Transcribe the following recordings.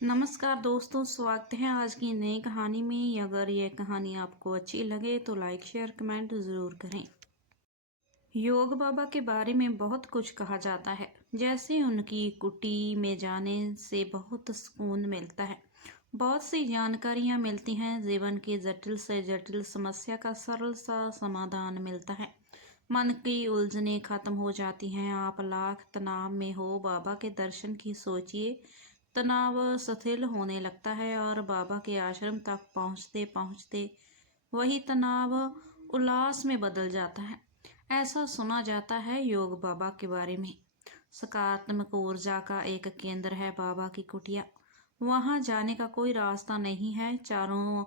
नमस्कार दोस्तों, स्वागत है आज की नई कहानी में। अगर यह कहानी आपको अच्छी लगे तो लाइक शेयर कमेंट ज़रूर करें। योग बाबा के बारे में बहुत कुछ कहा जाता है, जैसे उनकी कुटी में जाने से बहुत सुकून मिलता है। बहुत सी जानकारियाँ मिलती हैं, जीवन की जटिल से जटिल समस्या का सरल सा समाधान मिलता है। मन की उलझनें खत्म हो जाती हैं। आप लाख तनाव में हो, बाबा के दर्शन की सोचिए, तनाव शिथिल होने लगता है और बाबा के आश्रम तक पहुँचते पहुँचते वही तनाव उल्लास में बदल जाता है। ऐसा सुना जाता है योग बाबा के बारे में। सकारात्मक ऊर्जा का एक केंद्र है बाबा की कुटिया। वहां जाने का कोई रास्ता नहीं है। चारों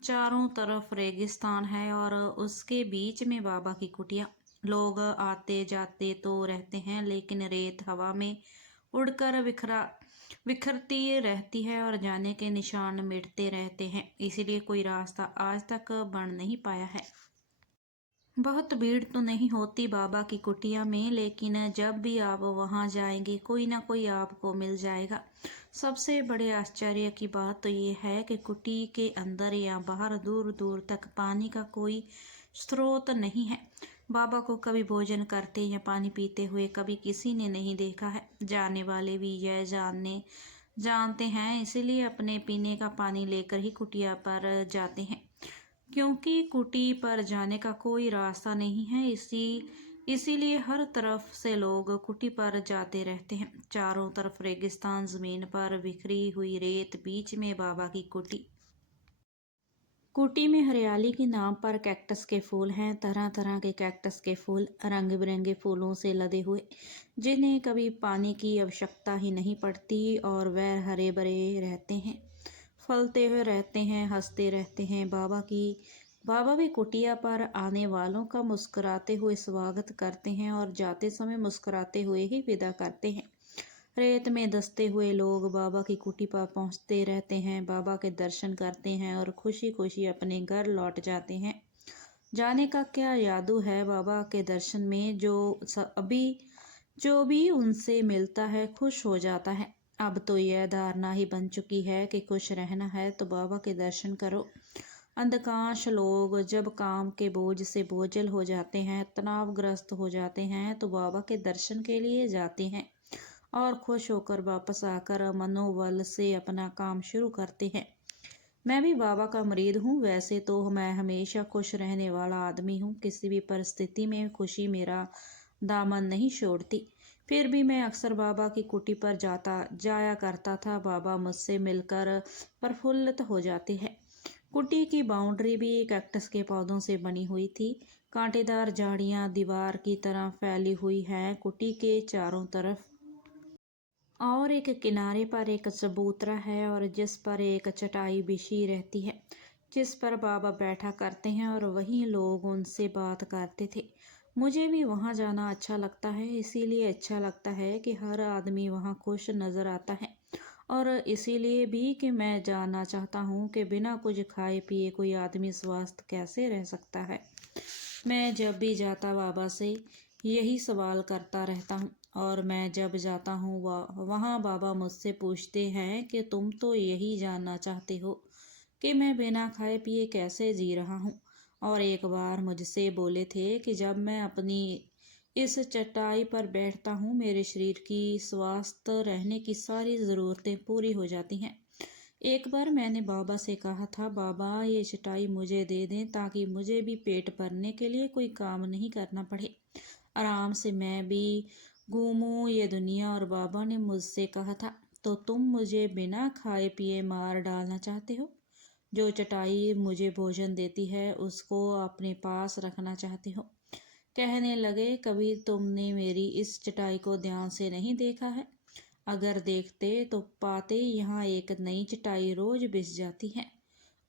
चारों तरफ रेगिस्तान है और उसके बीच में बाबा की कुटिया। लोग आते जाते तो रहते हैं, लेकिन रेत हवा में उड़कर बिखरती रहती है और जाने के निशान मिटते रहते हैं। इसीलिए कोई रास्ता आज तक बन नहीं पाया है। बहुत भीड़ तो नहीं होती बाबा की कुटिया में, लेकिन जब भी आप वहां जाएंगे कोई ना कोई आपको मिल जाएगा। सबसे बड़े आश्चर्य की बात तो ये है कि कुटी के अंदर या बाहर दूर दूर तक पानी का कोई स्रोत नहीं है। बाबा को कभी भोजन करते या पानी पीते हुए कभी किसी ने नहीं देखा है। जाने वाले भी यह जानते हैं, इसीलिए अपने पीने का पानी लेकर ही कुटिया पर जाते हैं। क्योंकि कुटी पर जाने का कोई रास्ता नहीं है, इसीलिए हर तरफ से लोग कुटी पर जाते रहते हैं। चारों तरफ रेगिस्तान, जमीन पर बिखरी हुई रेत, बीच में बाबा की कुटी। कुटी में हरियाली के नाम पर कैक्टस के फूल हैं। तरह तरह के कैक्टस के फूल, रंग बिरंगे फूलों से लदे हुए, जिन्हें कभी पानी की आवश्यकता ही नहीं पड़ती और वह हरे भरे रहते हैं, फलते हुए रहते हैं, हंसते रहते हैं। बाबा भी कुटिया पर आने वालों का मुस्कुराते हुए स्वागत करते हैं और जाते समय मुस्कुराते हुए ही विदा करते हैं। रेत में धंसते हुए लोग बाबा की कुटी पर पहुंचते रहते हैं, बाबा के दर्शन करते हैं और खुशी खुशी अपने घर लौट जाते हैं। जाने का क्या जादू है बाबा के दर्शन में, जो भी उनसे मिलता है खुश हो जाता है। अब तो यह धारणा ही बन चुकी है कि खुश रहना है तो बाबा के दर्शन करो। अधिकांश लोग जब काम के बोझ से बोझल हो जाते हैं, तनावग्रस्त हो जाते हैं, तो बाबा के दर्शन के लिए जाते हैं और खुश होकर वापस आकर मनोबल से अपना काम शुरू करते हैं। मैं भी बाबा का मुरीद हूँ। वैसे तो मैं हमेशा खुश रहने वाला आदमी हूँ। किसी भी परिस्थिति में खुशी मेरा दामन नहीं छोड़ती। फिर भी मैं अक्सर बाबा की कुटी पर जाया करता था। बाबा मुझसे मिलकर प्रफुल्लित हो जाते हैं। कुटी की बाउंड्री भी कैक्टस के पौधों से बनी हुई थी। कांटेदार झाड़ियां दीवार की तरह फैली हुई हैं कुटी के चारों तरफ। और एक किनारे पर एक चबूतरा है और जिस पर एक चटाई बिछी रहती है, जिस पर बाबा बैठा करते हैं और वहीं लोग उनसे बात करते थे। मुझे भी वहां जाना अच्छा लगता है। इसीलिए अच्छा लगता है कि हर आदमी वहां खुश नजर आता है, और इसीलिए भी कि मैं जानना चाहता हूँ कि बिना कुछ खाए पिए कोई आदमी स्वस्थ कैसे रह सकता है। मैं जब भी जाता बाबा से यही सवाल करता रहता हूँ, और मैं जब जाता हूँ वहाँ बाबा मुझसे पूछते हैं कि तुम तो यही जानना चाहते हो कि मैं बिना खाए पिए कैसे जी रहा हूँ। और एक बार मुझसे बोले थे कि जब मैं अपनी इस चटाई पर बैठता हूँ, मेरे शरीर की स्वस्थ रहने की सारी ज़रूरतें पूरी हो जाती हैं। एक बार मैंने बाबा से कहा था, बाबा ये चटाई मुझे दे दें ताकि मुझे भी पेट भरने के लिए कोई काम नहीं करना पड़े, आराम से मैं भी घूमूं ये दुनिया। और बाबा ने मुझसे कहा था, तो तुम मुझे बिना खाए पिए मार डालना चाहते हो? जो चटाई मुझे भोजन देती है उसको अपने पास रखना चाहते हो? कहने लगे, कभी तुमने मेरी इस चटाई को ध्यान से नहीं देखा है? अगर देखते तो पाते यहाँ एक नई चटाई रोज बिछ जाती है।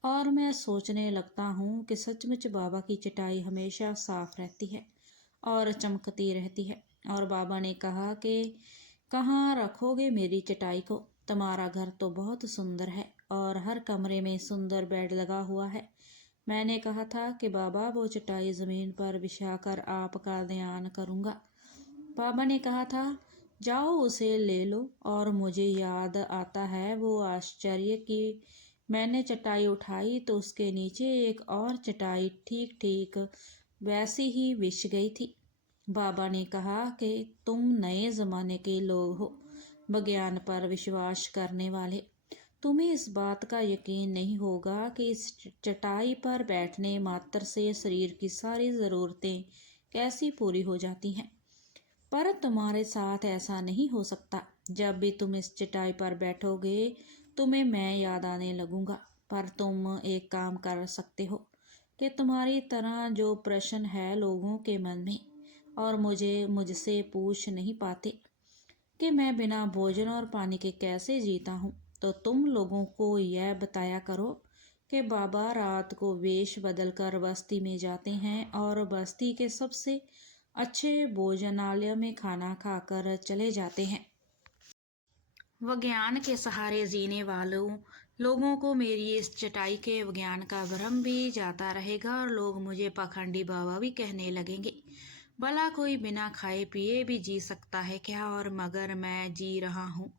और मैं सोचने लगता हूँ कि सचमुच बाबा की चटाई हमेशा साफ रहती है और चमकती रहती है। और बाबा ने कहा कि कहाँ रखोगे मेरी चटाई को? तुम्हारा घर तो बहुत सुंदर है और हर कमरे में सुंदर बेड लगा हुआ है। मैंने कहा था कि बाबा वो चटाई ज़मीन पर बिछाकर आपका ध्यान करूँगा। बाबा ने कहा था, जाओ उसे ले लो। और मुझे याद आता है वो आश्चर्य कि मैंने चटाई उठाई तो उसके नीचे एक और चटाई ठीक ठीक वैसी ही बिछ गई थी। बाबा ने कहा कि तुम नए ज़माने के लोग हो, विज्ञान पर विश्वास करने वाले। तुम्हें इस बात का यकीन नहीं होगा कि इस चटाई पर बैठने मात्र से शरीर की सारी ज़रूरतें कैसी पूरी हो जाती हैं। पर तुम्हारे साथ ऐसा नहीं हो सकता। जब भी तुम इस चटाई पर बैठोगे तुम्हें मैं याद आने लगूंगा। पर तुम एक काम कर सकते हो कि तुम्हारी तरह जो प्रश्न है लोगों के मन में और मुझसे पूछ नहीं पाते कि मैं बिना भोजन और पानी के कैसे जीता हूँ, तो तुम लोगों को यह बताया करो कि बाबा रात को वेश बदल कर बस्ती में जाते हैं और बस्ती के सबसे अच्छे भोजनालय में खाना खाकर चले जाते हैं। विज्ञान के सहारे जीने वालों लोगों को मेरी इस चटाई के विज्ञान का भ्रम भी जाता रहेगा और लोग मुझे पाखंडी बाबा भी कहने लगेंगे। भला कोई बिना खाए पिए भी जी सकता है क्या? और मगर मैं जी रहा हूँ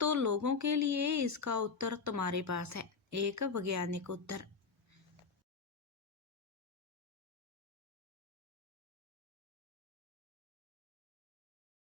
तो लोगों के लिए इसका उत्तर तुम्हारे पास है, एक वैज्ञानिक उत्तर।